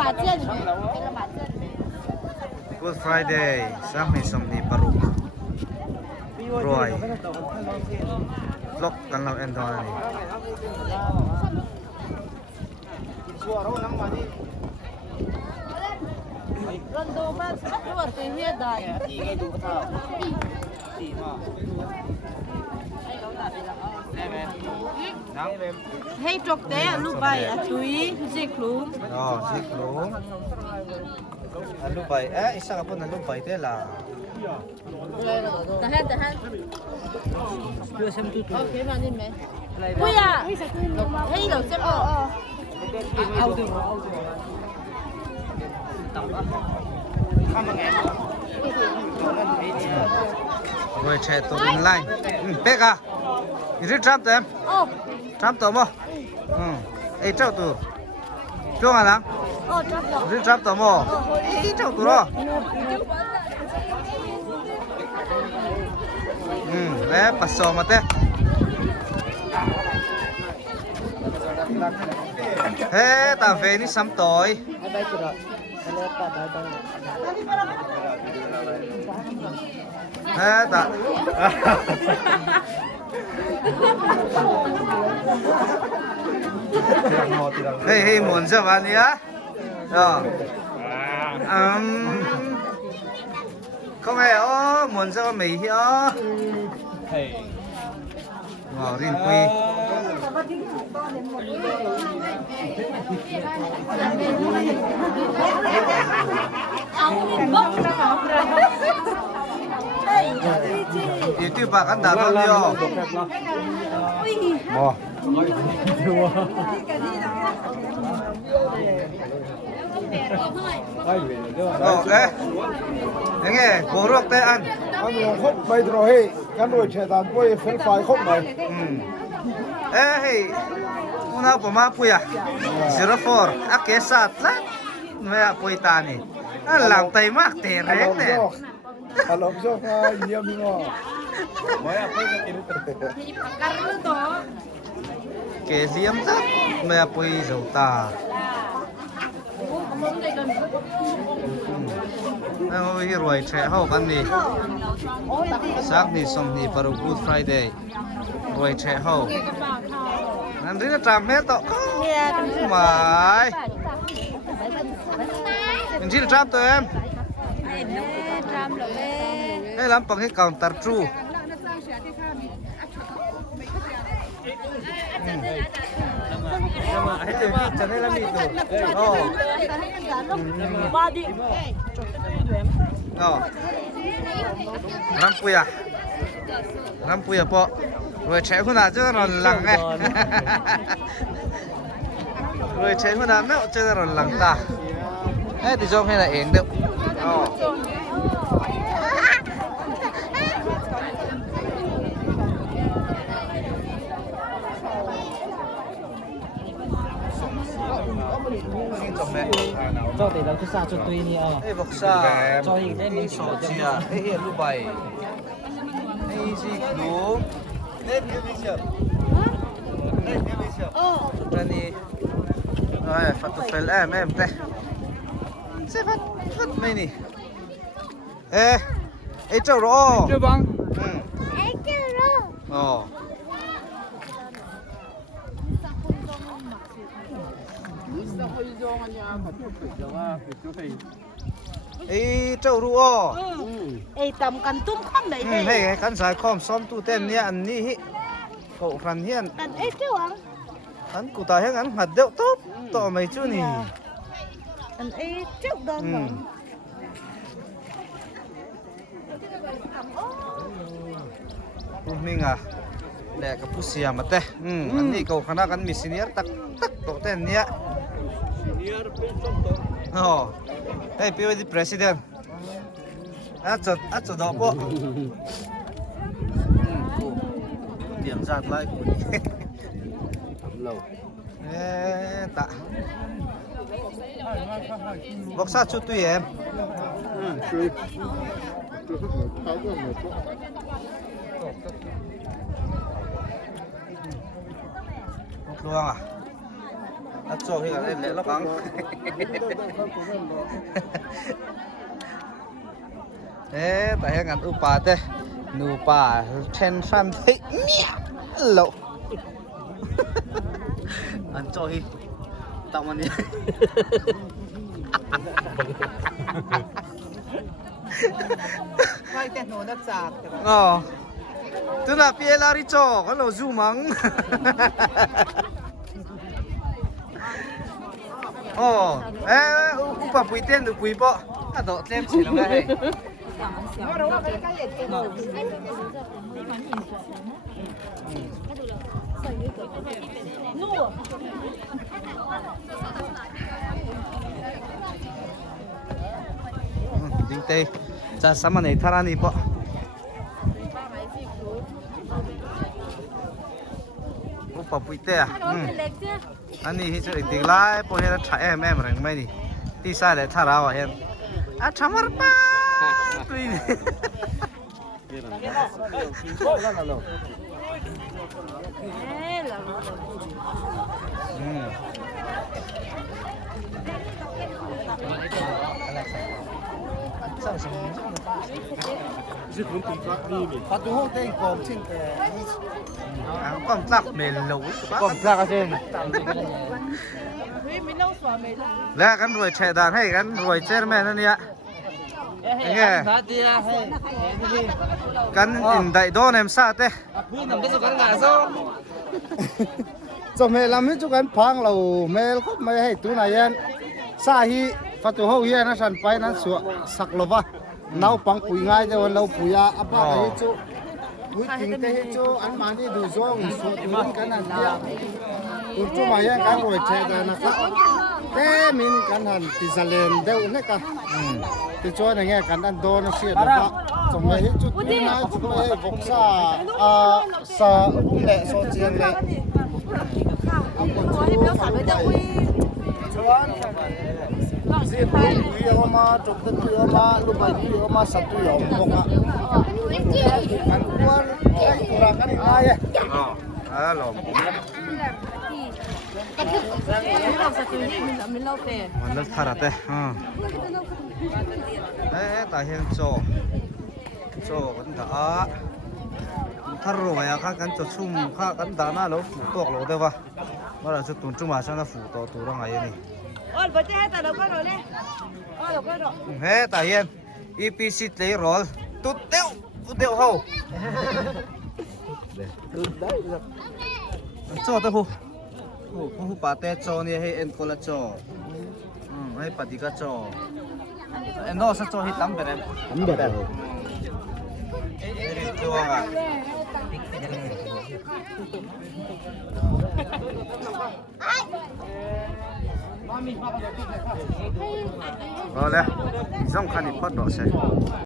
马健，给了马健。Good Friday สักนิดสมนีปรุกรวยลกกันเราเอ็นทอนนี่人都把我这些的。ให้จกแต่ลูกใบตุยจิกลุม อ๋อสิคลุมอันลูกใบอีสักคนอันลูกใบเท่าไหร่ แต่โอเคมานี่ไหมปุ้ยอ่ะให้เราเจ็บอ๋อเอาดูรวยแชร์ตัวอินไลน์เป๊กอ่ะยี่สิบจับเต็มจับตัวมั้งไอ้เจ้าตัวจ้วงอะไรยี่สิบจับตัวมั้งไอ้เจ้าตัวแล้วปัสสาวะเต้เฮ้ตาเฟนี่ซ้ำต่อยเฮ้ตาเฮ้หมุนจะวันนี้อ่ะkhông hề muốn cho mấy hi ngỏ riêng quy YouTube bạn ăn đá bao nhiêu bò ê nghe bố ruột tê ăn ăn khóc bay rồi cái đuôi trẻ đàn quay phân phái khóc này ê hey una poma puya 04 ake sat la mẹ puy ta ni làm tay mắc tê rét nè alo cho nhiều mi ngò mới à puy cái diêm rất mẹ puy dầu ta ôi rồi trẻ hậu ăn đi sáng đi xong đi vào Good Friday rồi trẻ hậu anh rất là trầm hết đó mà mình chỉ là trầm thôi em đây lắm bằng cái còng tar tru cho nên là mì tủ rampuya po rồi chạy khu nào chứ còn lằng nghe rồi chạy khu nào nữa chứ còn lằng ta thế thì trông hay là ếng được cho để làm cho xa cho tùy đi ê bọc xa cho hình đây mình sổ chia ê hiện lúc bảy ê gì luôn nên như bây giờ nên như bây giờ ra đi rồi phát tục phải em đây sẽ phát mấy nè ê ê châu rồi chưa băng ê châu rùa ê tầm cần tung không đấy hey kan sai khom som tu ten nia an ni hi ko khan hian cần ê chứ anh an ku ta hang an hat deuh top to mai chu ni cần ê trước đó mình à để ka pusia mate an ni ko khana kan mi senior tak to ten nia hey POD president at đó po điểm giạt lại của lâu tạ bóc sát chút tùy em luôn à อะโจให้กันเละๆแล้วกังแต่ให้กันอุปาเตหนูป่าเทนฟันเฮ้ยเมียโลอันโจให้ตังมันนี่ไม่แต่หนูนักจาก อ๋อตัวน่ะเปียลาริโจก็โลจูมังโอ้อุปปุยเต้นอุปุยบ่อะโดเต็มสิแล้วไงดิงเตจะสมันในทารานี่บ่อุปปุยเต้อันนี้ที่จะติดไล่พอเห็นถ่ายแม่มันไม่นี่ที่ใส่เลยท่าเราเห็นอ่ะทำอะไรป้าตุยนี่发多好听讲清嘅，講得未老，講得嘅先。แล้วกันรวยแชร์ดานให้กันรวยเจ้าแม่นั่นเนี่ยไงกันอินไดโดนเอ็มซาเต้จะเมลำให้จุกันพังเราเมลก็ไม่ให้ตัวไหนยันสาฮีฟัตุเขาเฮียนะฉันไปนั้นสวสักลบะน้าปังปุยง่ายแต่ว่าเราปุยอาบ้าให้จุปุยทิ้งแต่ให้จุอันมานี่ดูซ่องสวดมันกันนั่นเดียวคุณจุมายังกันรวยแชร์ดานนะครับแต่มินกันหันติสเลนเดวเนี่ยกันติจวนอย่างเงี้ยกันอันโดนเสียดละจะไม่ให้จุดนี้นะจะไม่ให้บกซาซาเละโซเชียลเลยเอาคนชูฟังไปชวนสิบปีเอามาจุดที่เอามาลูกไปที่เอามาสัตว์ที่เอาพวกอ่ะกันควรไอ้ตุลากันง่ายอ๋อหลงมันเลิกทาราเต้แต่เห็นโจกันด่าถ้ารวยอะข้ากันจะชุ่มข้ากันด่าหน้าเราฝูตกเราได้ปะว่าเราจะตุนจุ่มมาฉันจะฝูตัวร่างไงนี่อ๋อบ่จะให้แต่เราก็รอเลยอ๋อเราก็รอแต่เห็นอีพีสิเลยรอตุ๊ดเดียวเขาโจตัวผู้ป่าเตะโจนี่ให้เอ็นโคลาโจให้ปฏิกาโจเอ็นโนสัจโจให้ตั้มไปเลยตั้มไปเลยโจอ่ะพอแล้วสำคัญอีกพอดดอกใช่